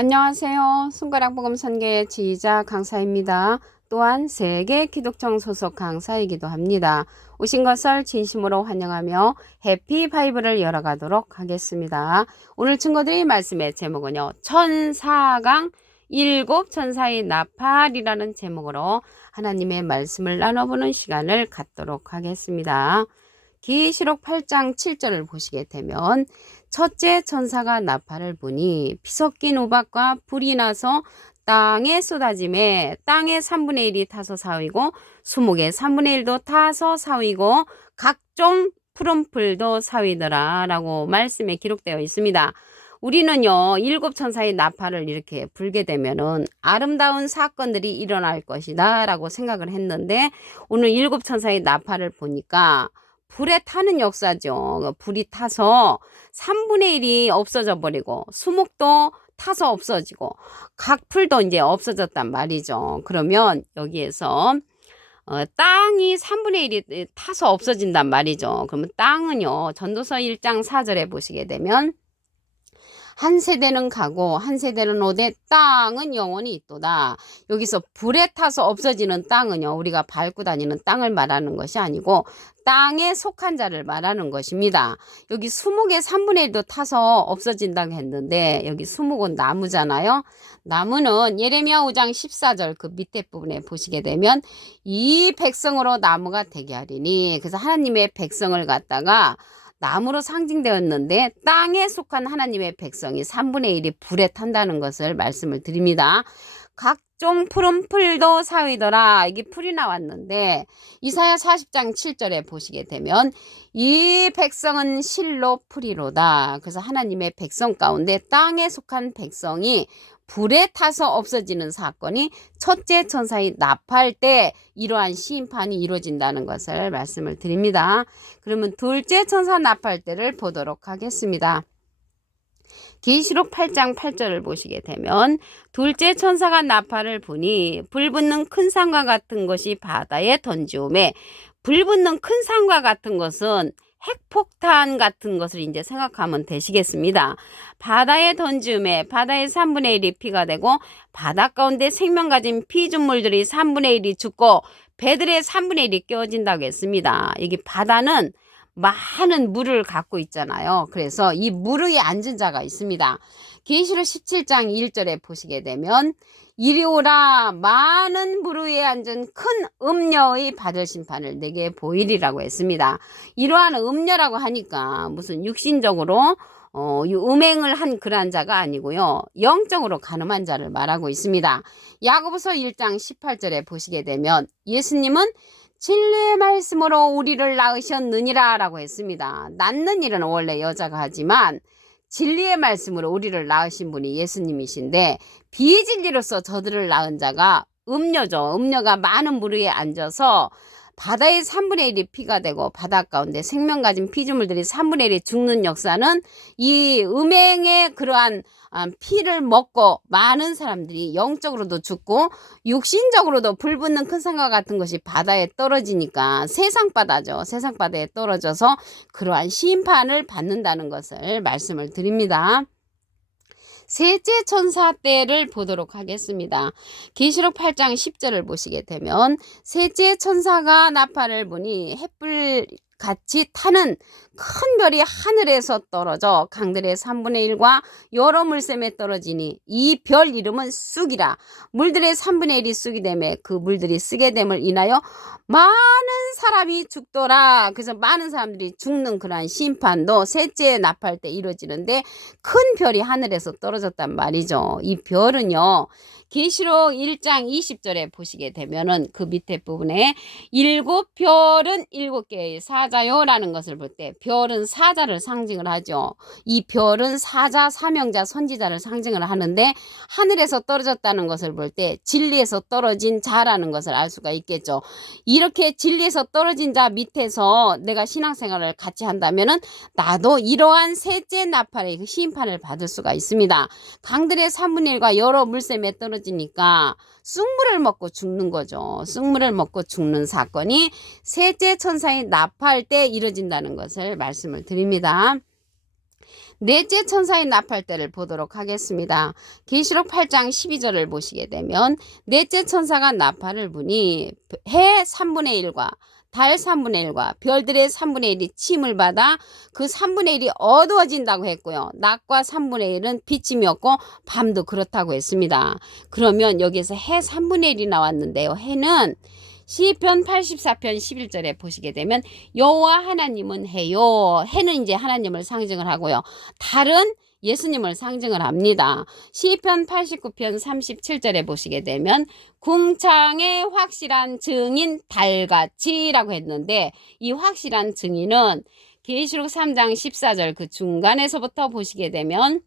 안녕하세요. 손가락복음 선교의 지휘자 강사입니다. 또한 세계 기독청 소속 강사이기도 합니다. 오신 것을 진심으로 환영하며 해피 바이블을 열어가도록 하겠습니다. 오늘 친구들이 말씀의 제목은요, 천사강 일곱 천사의 나팔이라는 제목으로 하나님의 말씀을 나눠보는 시간을 갖도록 하겠습니다. 계시록 8장 7절을 보시게 되면 첫째 천사가 나팔을 부니 피 섞인 우박과 불이 나서 땅에 쏟아짐에 땅의 3분의 1이 타서 사위고 수목의 3분의 1도 타서 사위고 각종 푸른 풀도 사위더라 라고 말씀에 기록되어 있습니다. 우리는요, 일곱 천사의 나팔을 이렇게 불게 되면은 아름다운 사건들이 일어날 것이다 라고 생각을 했는데, 오늘 일곱 천사의 나팔을 보니까 불에 타는 역사죠. 불이 타서 3분의 1이 없어져 버리고 수목도 타서 없어지고 각 풀도 이제 없어졌단 말이죠. 그러면 여기에서 땅이 3분의 1이 타서 없어진단 말이죠. 그러면 땅은요, 전도서 1장 4절에 보시게 되면 한 세대는 가고 한 세대는 오되 땅은 영원히 있도다. 여기서 불에 타서 없어지는 땅은요, 우리가 밟고 다니는 땅을 말하는 것이 아니고 땅에 속한 자를 말하는 것입니다. 여기 수목의 3분의 1도 타서 없어진다고 했는데, 여기 수목은 나무잖아요. 나무는 예레미야 5장 14절 그 밑에 부분에 보시게 되면 이 백성으로 나무가 되게 하리니, 그래서 하나님의 백성을 갖다가 나무로 상징되었는데 땅에 속한 하나님의 백성이 3분의 1이 불에 탄다는 것을 말씀을 드립니다. 각종 푸른 풀도 사위더라. 이게 풀이 나왔는데 이사야 40장 7절에 보시게 되면 이 백성은 실로 풀이로다. 그래서 하나님의 백성 가운데 땅에 속한 백성이 불에 타서 없어지는 사건이 첫째 천사의 나팔 때 이러한 심판이 이루어진다는 것을 말씀을 드립니다. 그러면 둘째 천사 나팔 때를 보도록 하겠습니다. 계시록 8장 8절을 보시게 되면 둘째 천사가 나팔을 부니 불 붙는 큰 산과 같은 것이 바다에 던지오매, 불 붙는 큰 산과 같은 것은 핵폭탄 같은 것을 이제 생각하면 되시겠습니다. 바다에 던지음에 바다의 3분의 1이 피가 되고 바다 가운데 생명 가진 피조물들이 3분의 1이 죽고 배들의 3분의 1이 깨어진다고 했습니다. 여기 바다는 많은 물을 갖고 있잖아요. 그래서 이 물 위에 앉은 자가 있습니다. 계시록 17장 1절에 보시게 되면 이리 오라, 많은 물 위에 앉은 큰 음녀의 받을 심판을 내게 보이리라고 했습니다. 이러한 음녀라고 하니까 무슨 육신적으로 음행을 한 그러한 자가 아니고요, 영적으로 간음한 자를 말하고 있습니다. 야고보서 1장 18절에 보시게 되면 예수님은 진리의 말씀으로 우리를 낳으셨느니라 라고 했습니다. 낳는 일은 원래 여자가 하지만 진리의 말씀으로 우리를 낳으신 분이 예수님이신데, 비진리로서 저들을 낳은 자가 음녀죠. 음녀가 많은 물 위에 앉아서 바다의 3분의 1이 피가 되고 바다 가운데 생명 가진 피조물들이 3분의 1이 죽는 역사는 이 음행의 그러한 피를 먹고 많은 사람들이 영적으로도 죽고 육신적으로도 불붙는 큰 산과 같은 것이 바다에 떨어지니까 세상 바다죠. 세상 바다에 떨어져서 그러한 심판을 받는다는 것을 말씀을 드립니다. 셋째 천사 때를 보도록 하겠습니다. 계시록 8장 10절을 보시게 되면 셋째 천사가 나팔을 부니 햇불 같이 타는 큰 별이 하늘에서 떨어져 강들의 3분의 1과 여러 물샘에 떨어지니 이 별 이름은 쑥이라. 물들의 3분의 1이 쑥이 되매 그 물들이 쓰게 됨을 인하여 많은 사람이 죽더라. 그래서 많은 사람들이 죽는 그러한 심판도 셋째 나팔 때 이루어지는데 큰 별이 하늘에서 떨어졌단 말이죠. 이 별은요, 계시록 1장 20절에 보시게 되면은 그 밑에 부분에 일곱 별은 일곱 개의 사자요 라는 것을 볼 때 별은 사자를 상징을 하죠. 이 별은 사자, 사명자, 선지자를 상징을 하는데 하늘에서 떨어졌다는 것을 볼 때 진리에서 떨어진 자라는 것을 알 수가 있겠죠. 이렇게 진리에서 떨어진 자 밑에서 내가 신앙생활을 같이 한다면은 나도 이러한 셋째 나팔의 그 심판을 받을 수가 있습니다. 강들의 3분의 1과 여러 물샘에 떨어지니까 쑥물을 먹고 죽는 거죠. 쑥물을 먹고 죽는 사건이 셋째 천사의 나팔 때 이뤄진다는 것을 말씀을 드립니다. 넷째 천사의 나팔 때를 보도록 하겠습니다. 계시록 8장 12절을 보시게 되면 넷째 천사가 나팔을 부니 해 3분의 1과 달 3분의 1과 별들의 3분의 1이 침을 받아 그 3분의 1이 어두워진다고 했고요. 낮과 3분의 1은 비침이 없고 밤도 그렇다고 했습니다. 그러면 여기에서 해 3분의 1이 나왔는데요. 해는 시편 84편 11절에 보시게 되면 여호와 하나님은 해요. 해는 이제 하나님을 상징을 하고요. 달은 예수님을 상징을 합니다. 시편 89편 37절에 보시게 되면 궁창의 확실한 증인 달같이라고 했는데 이 확실한 증인은 계시록 3장 14절 그 중간에서부터 보시게 되면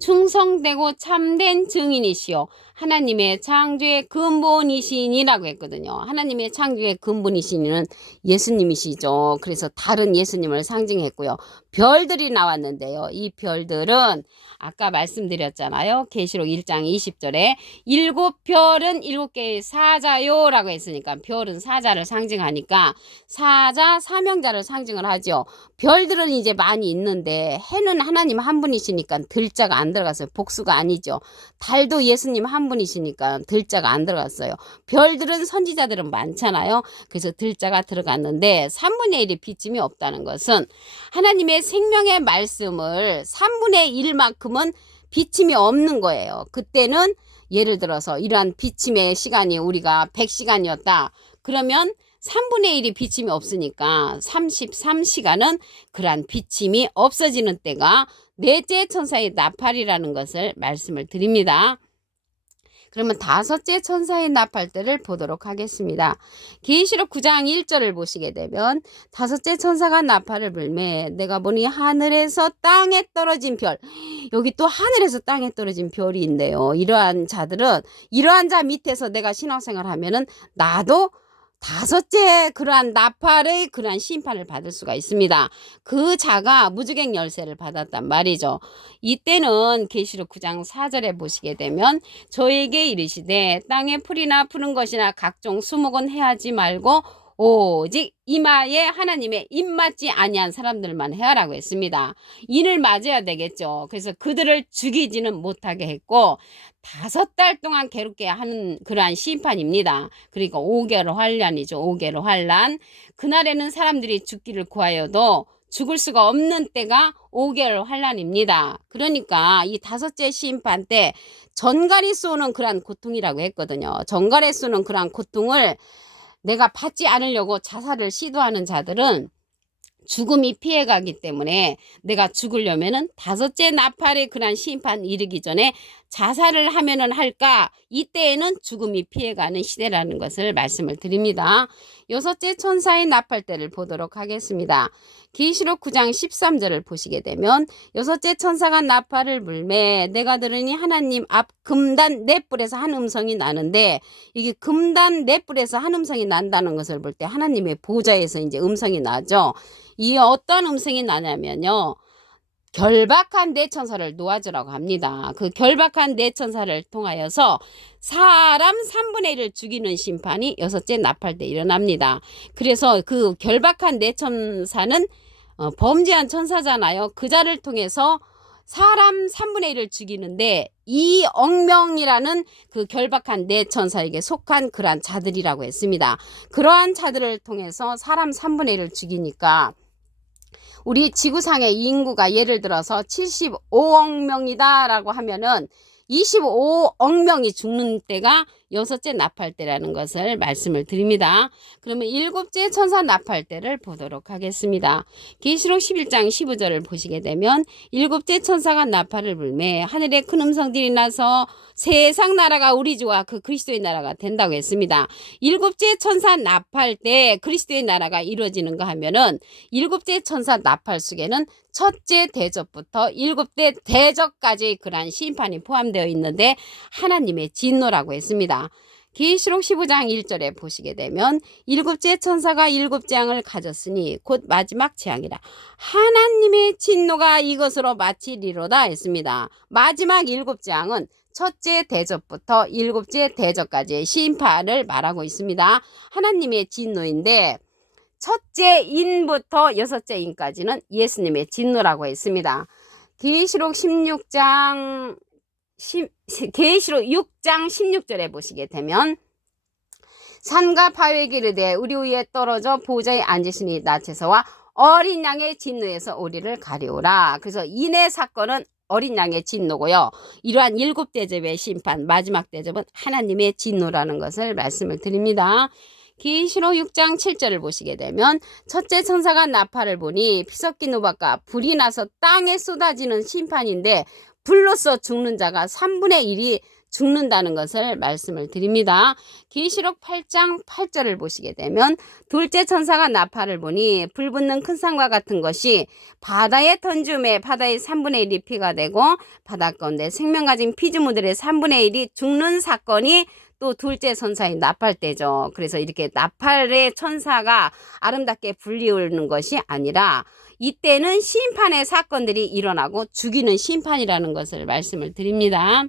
충성되고 참된 증인이시요 하나님의 창조의 근본이시니라고 했거든요. 하나님의 창조의 근본이시니는 예수님이시죠. 그래서 다른 예수님을 상징했고요. 별들이 나왔는데요. 이 별들은 아까 말씀드렸잖아요. 계시록 1장 20절에 일곱 별은 7개의 사자요 라고 했으니까 별은 사자를 상징하니까 사자 사명자를 상징을 하죠. 별들은 이제 많이 있는데 해는 하나님 한 분이시니까 들자가 안 들어갔어요. 복수가 아니죠. 달도 예수님 한 분이시니까 들자가 안 들어갔어요. 별들은 선지자들은 많잖아요. 그래서 들자가 들어갔는데 3분의 1이 비침이 없다는 것은 하나님의 생명의 말씀을 3분의 1만큼은 비침이 없는 거예요. 그때는 예를 들어서 이러한 비침의 시간이 우리가 100시간이었다. 그러면 3분의 1이 비침이 없으니까 33시간은 그러한 비침이 없어지는 때가 넷째 천사의 나팔이라는 것을 말씀을 드립니다. 그러면 다섯째 천사의 나팔 때를 보도록 하겠습니다. 계시록 9장 1절을 보시게 되면 다섯째 천사가 나팔을 불매 내가 보니 하늘에서 땅에 떨어진 별, 여기 또 하늘에서 땅에 떨어진 별이 있네요. 이러한 자들은 이러한 자 밑에서 내가 신앙생활 하면은 나도 다섯째 그러한 나팔의 그러한 심판을 받을 수가 있습니다. 그 자가 무주객 열쇠를 받았단 말이죠. 이때는 계시록 9장 4절에 보시게 되면 저에게 이르시되 땅에 풀이나 푸는 것이나 각종 수목은 해하지 말고 오직 이마에 하나님의 입맞지 아니한 사람들만 해하라고 했습니다. 인을 맞아야 되겠죠. 그래서 그들을 죽이지는 못하게 했고 5달 동안 괴롭게 하는 그러한 심판입니다. 그러니까 5개월 환란이죠. 5개월 환란. 그날에는 사람들이 죽기를 구하여도 죽을 수가 없는 때가 5개월 환란입니다. 그러니까 이 다섯째 심판 때 전갈이 쏘는 그러한 고통이라고 했거든요. 전갈에 쏘는 그러한 고통을 내가 받지 않으려고 자살을 시도하는 자들은 죽음이 피해가기 때문에 내가 죽으려면은 다섯째 나팔의 그런 심판 이르기 전에 자살을 하면은 할까? 이때에는 죽음이 피해가는 시대라는 것을 말씀을 드립니다. 여섯째 천사의 나팔 때를 보도록 하겠습니다. 계시록 9장 13절을 보시게 되면 여섯째 천사가 나팔을 불매 내가 들으니 하나님 앞 금단 넷불에서 한 음성이 나는데 이게 금단 넷불에서 한 음성이 난다는 것을 볼 때 하나님의 보좌에서 이제 음성이 나죠. 이 어떤 음성이 나냐면요. 결박한 네 천사를 놓아주라고 합니다. 그 결박한 네 천사를 통하여서 사람 3분의 1을 죽이는 심판이 여섯째 나팔 때 일어납니다. 그래서 그 결박한 네 천사는 범죄한 천사잖아요. 그 자를 통해서 사람 3분의 1을 죽이는데 이 억명이라는 그 결박한 네 천사에게 속한 그러한 자들이라고 했습니다. 그러한 자들을 통해서 사람 3분의 1을 죽이니까 우리 지구상의 인구가 예를 들어서 75억 명이다 라고 하면은 25억 명이 죽는 때가 여섯째 나팔 때라는 것을 말씀을 드립니다. 그러면 일곱째 천사 나팔 때를 보도록 하겠습니다. 계시록 11장 15절을 보시게 되면 일곱째 천사가 나팔을 불매 하늘에 큰 음성들이 나서 세상 나라가 우리 주와 그 그리스도의 나라가 된다고 했습니다. 일곱째 천사 나팔 때 그리스도의 나라가 이루어지는가 하면은 일곱째 천사 나팔 속에는 첫째 대접부터 일곱째 대접까지 그러한 심판이 포함되어 있는데 하나님의 진노라고 했습니다. 계시록 15장 1절에 보시게 되면 일곱째 천사가 일곱 재앙을 가졌으니 곧 마지막 재앙이라 하나님의 진노가 이것으로 마치리로다 했습니다. 마지막 일곱 재앙은 첫째 대접부터 일곱째 대접까지의 심판을 말하고 있습니다. 하나님의 진노인데 첫째 인부터 여섯째 인까지는 예수님의 진노라고 했습니다. 계시록 6장 16절에 보시게 되면 산과 바위에 이르되 우리 위에 떨어져 보좌에 앉으시니 나체서와 어린 양의 진노에서 우리를 가리우라. 그래서 인의 사건은 어린 양의 진노고요. 이러한 7대접의 심판, 마지막 대접은 하나님의 진노라는 것을 말씀을 드립니다. 계시록 6장 7절을 보시게 되면 첫째 천사가 나팔을 보니 피 섞인 우박과 불이 나서 땅에 쏟아지는 심판인데 불로써 죽는 자가 3분의 1이 죽는다는 것을 말씀을 드립니다. 계시록 8장 8절을 보시게 되면 둘째 천사가 나팔을 보니 불붙는 큰 산과 같은 것이 바다에 던짐에 바다의 3분의 1이 피가 되고 바다 가운데 생명 가진 피조물들의 3분의 1이 죽는 사건이 또 둘째 천사의 나팔 때죠. 그래서 이렇게 나팔의 천사가 아름답게 불리우는 것이 아니라 이때는 심판의 사건들이 일어나고 죽이는 심판이라는 것을 말씀을 드립니다.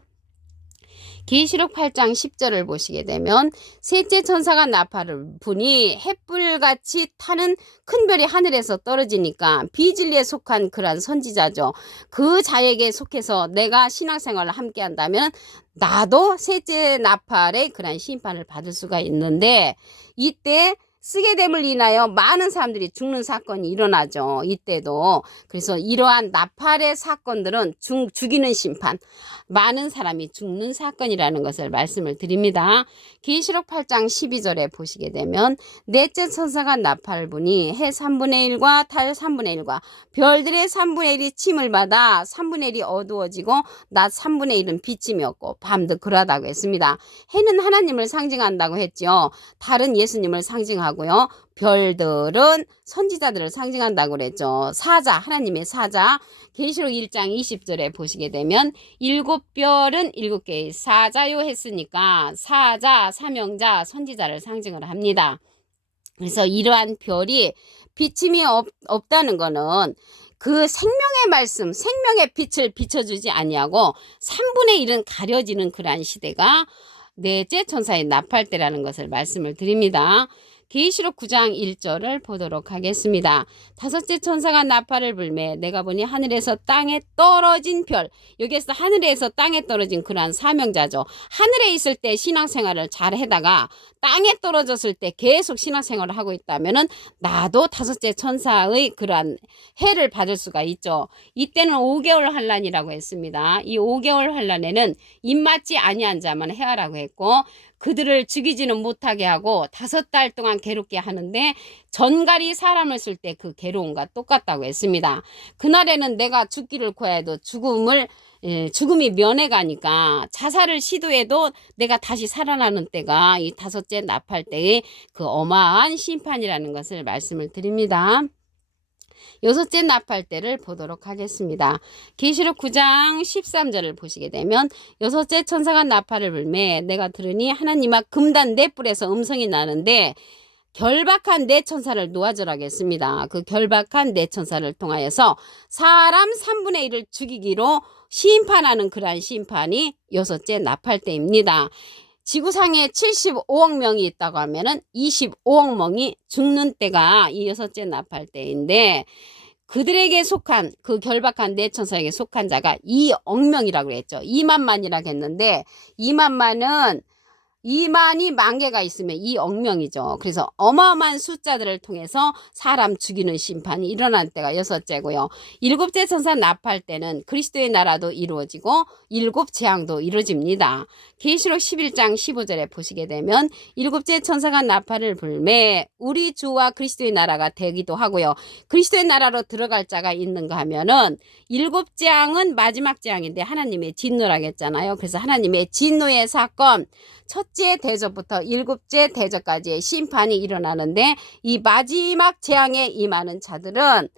계시록 8장 10절을 보시게 되면 셋째 천사가 나팔을 부니 햇불같이 타는 큰 별이 하늘에서 떨어지니까 비진리에 속한 그러한 선지자죠. 그 자에게 속해서 내가 신앙생활을 함께 한다면 나도 셋째 나팔의 그러한 심판을 받을 수가 있는데 이때 쓰게 됨을 인하여 많은 사람들이 죽는 사건이 일어나죠. 이때도. 그래서 이러한 나팔의 사건들은 죽이는 심판, 많은 사람이 죽는 사건이라는 것을 말씀을 드립니다. 계시록 8장 12절에 보시게 되면 넷째 천사가 나팔을 부니 해 3분의 1과 달 3분의 1과 별들의 3분의 1이 침을 받아 3분의 1이 어두워지고 낮 3분의 1은 비침이 없고 밤도 그러하다고 했습니다. 해는 하나님을 상징한다고 했죠. 달은 예수님을 상징하고 고요. 별들은 선지자들을 상징한다고 그랬죠. 사자, 하나님의 사자. 계시록 1장 20절에 보시게 되면 7별은 7개의 사자요 했으니까 사자, 사명자, 선지자를 상징을 합니다. 그래서 이러한 별이 비침이 없다는 거는 그 생명의 말씀, 생명의 빛을 비춰주지 아니하고 3분의 1은 가려지는 그러한 시대가 넷째 천사의 나팔 때라는 것을 말씀을 드립니다. 계시록 9장 1절을 보도록 하겠습니다. 다섯째 천사가 나팔을 불매 내가 보니 하늘에서 땅에 떨어진 별, 여기에서 하늘에서 땅에 떨어진 그러한 사명자죠. 하늘에 있을 때 신앙생활을 잘 해다가 땅에 떨어졌을 때 계속 신앙생활을 하고 있다면은 나도 다섯째 천사의 그러한 해를 받을 수가 있죠. 이때는 5개월 환란이라고 했습니다. 이 5개월 환란에는 입맞지 아니한 자만 해하라고 했고 그들을 죽이지는 못하게 하고 5달 동안 괴롭게 하는데 전갈이 사람을 쓸 때 그 괴로움과 똑같다고 했습니다. 그날에는 내가 죽기를 구해도 죽음이 면해가니까 자살을 시도해도 내가 다시 살아나는 때가 이 다섯째 나팔 때의 그 어마한 심판이라는 것을 말씀을 드립니다. 여섯째 나팔 때를 보도록 하겠습니다. 계시록 9장 13절을 보시게 되면 여섯째 천사가 나팔을 불매 내가 들으니 하나님 앞 금단 네 뿔에서 음성이 나는데 결박한 네 천사를 놓아주라겠습니다. 그 결박한 네 천사를 통하여서 사람 3분의 1을 죽이기로 심판하는 그러한 심판이 여섯째 나팔 때입니다. 지구상에 75억 명이 있다고 하면은 25억 명이 죽는 때가 이 여섯째 나팔 때인데 그들에게 속한 그 결박한 네 천사에게 속한 자가 2억 명이라고 했죠. 2만만이라고 했는데 2만만은 2만이 만 개가 있으면 2억 명이죠. 그래서 어마어마한 숫자들을 통해서 사람 죽이는 심판이 일어날 때가 여섯째고요. 일곱째 천사 나팔 때는 그리스도의 나라도 이루어지고 일곱 재앙도 이루어집니다. 계시록 11장 15절에 보시게 되면 일곱째 천사가 나팔을 불매 우리 주와 그리스도의 나라가 되기도 하고요. 그리스도의 나라로 들어갈 자가 있는가 하면은 일곱 재앙은 마지막 재앙인데 하나님의 진노라고 했잖아요. 그래서 하나님의 진노의 사건 첫째 대접부터 일곱째 대접까지의 심판이 일어나는데 이 마지막 재앙에 임하는 자들은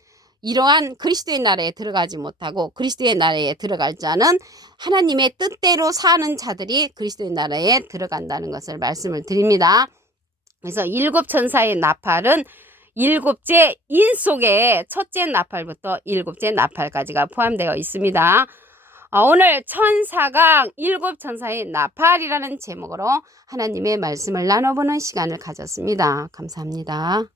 이러한 그리스도의 나라에 들어가지 못하고 그리스도의 나라에 들어갈 자는 하나님의 뜻대로 사는 자들이 그리스도의 나라에 들어간다는 것을 말씀을 드립니다. 그래서 일곱 천사의 나팔은 일곱째 인 속에 첫째 나팔부터 일곱째 나팔까지가 포함되어 있습니다. 오늘 천사강 일곱 천사의 나팔이라는 제목으로 하나님의 말씀을 나눠보는 시간을 가졌습니다. 감사합니다.